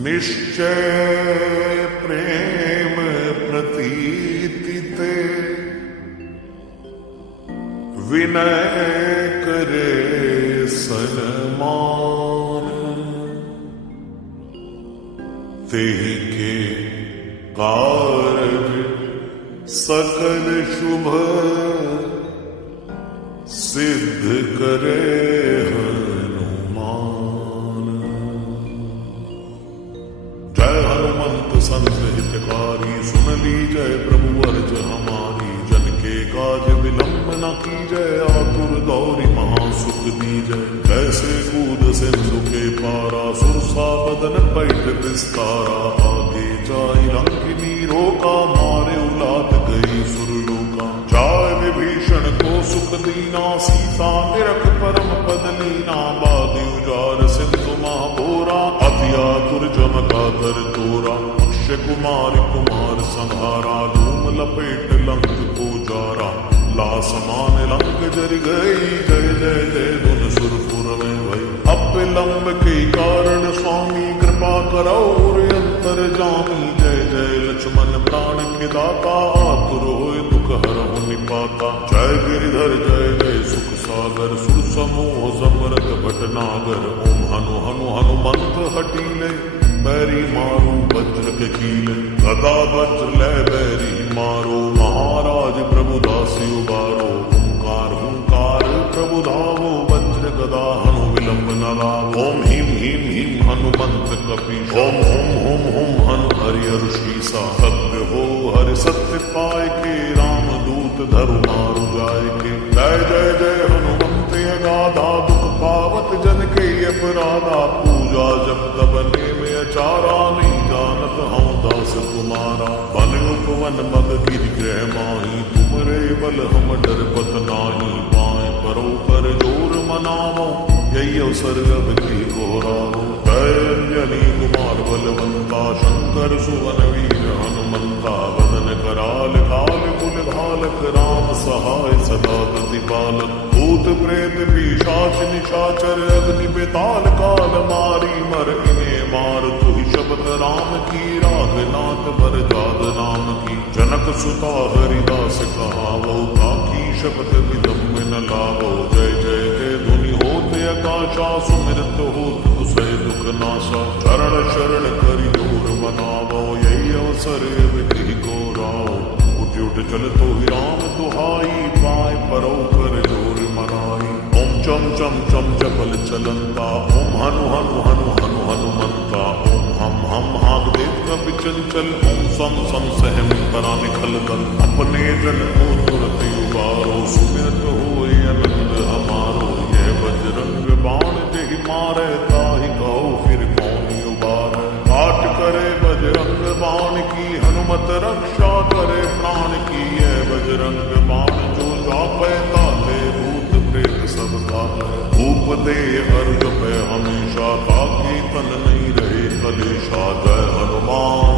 निश्चय प्रेम प्रतीति ते विनय करे सन्मान तेहि के कारज सकल शुभ सिद्ध करे हनुमान। जय हनुमंत संत हितकारी सुन लीजय प्रभु अर्ज हमारी। जन के काज विलंब न कीजय आतुर दौरी महासुख दीजय। कैसे कूद सिंधु के पारा सुरसा बदन पैठ विस्तारा। आगे जाई लंकिनी रोका मारे उलाद गई सुरलोका। जाय विभीषण को सुख दीना सीता निरख परम पद लीना। बादि उजार सिंधु महाबोरा अति आतुर जमका कर तोरा। अक्षय कुमार कुमार संहारा धूम लपेट लंक को जारा। ला समान लंक जर गई जय जय जय धुन सुरपुर में भई। अब विलंब के कारण स्वामी कृपा करो अंतर जामी। जय जय लक्ष्मण प्राण के दाता आतुर होय दुख हरहु निपाता। जय गिरिधर जय जय सुख सागर सुर समूह समरथ भटनागर। ओम हनु हनु हनुमंत हटीले बैरी मारू वज्र के कीले। गदा वज्र ले बैरी मारो महाराज प्रभु दासी उबारो। ओंकार हुंकार प्रभु धावो वज्र गदा हनु विलंब न लावो। ओम ह्रीं ह्रीं ह्रीं हनुमंत कपीश। ओम हुम हुम हुम हनु हरि ऋषिसा। सत्य हो हरि सत्य पाय के राम दूत धरु मारु जाय के। जय जय जय हनुमंत अगाधा दुख पावत जन के अपराधा। पूजा जब तब में अचारा नहीं जानत हूँ दास तुम्हारा। बन उपवन मग गिर ग्रह माही तुमरे बल हम डर पत नाही। पाए परो कर जोर मनावो यही अवसर अब की घोरावो। जय अंजनी कुमार बलवंता शंकर सुवन वीर हनुमंता। वदन कराल काल कुल घालक राम सहाय सदा प्रतिपालक। भूत प्रेत पिशाच निशाचर अग्नि बेताल काल मारी। मर इने मार तु ही शब्द राम की। राघनाथ बर जाद नाम की। जनक सुता हरिदास कहावो ताकी शब्द विलंब न लावो। जय जय जय धुनि होते आकाशा सुमिरत होत उसै दुख नाशा। चरण शरण करि जोर मनावो यही अवसर विधि को राव। उठ उठ चल तो ही राम दुहाई पाए परो कर जोर मनाई। ओम चम चम चम चपल चलंता। ओम हनु हनु हनु हनु हनुमंता। ओम हम हाग देव कपि चंचल। ओम सम सम सहम करा निखल दल। अपने जन को तुरत उबारो सुमिरत होए आनंद हमारो। यह बजरंग बाण जेहि मारे ताहि कहो फिर कौन उबारे। काट करे बजरंग बाण की हनुमत रक्षा करे प्राण की। यह बजरंग बाण जो जापै ताते भूत प्रेत सब खाते। धूप दे अर्घ पे हमेशा ताकि तन नहीं रहे कलेशा। जय हनुमान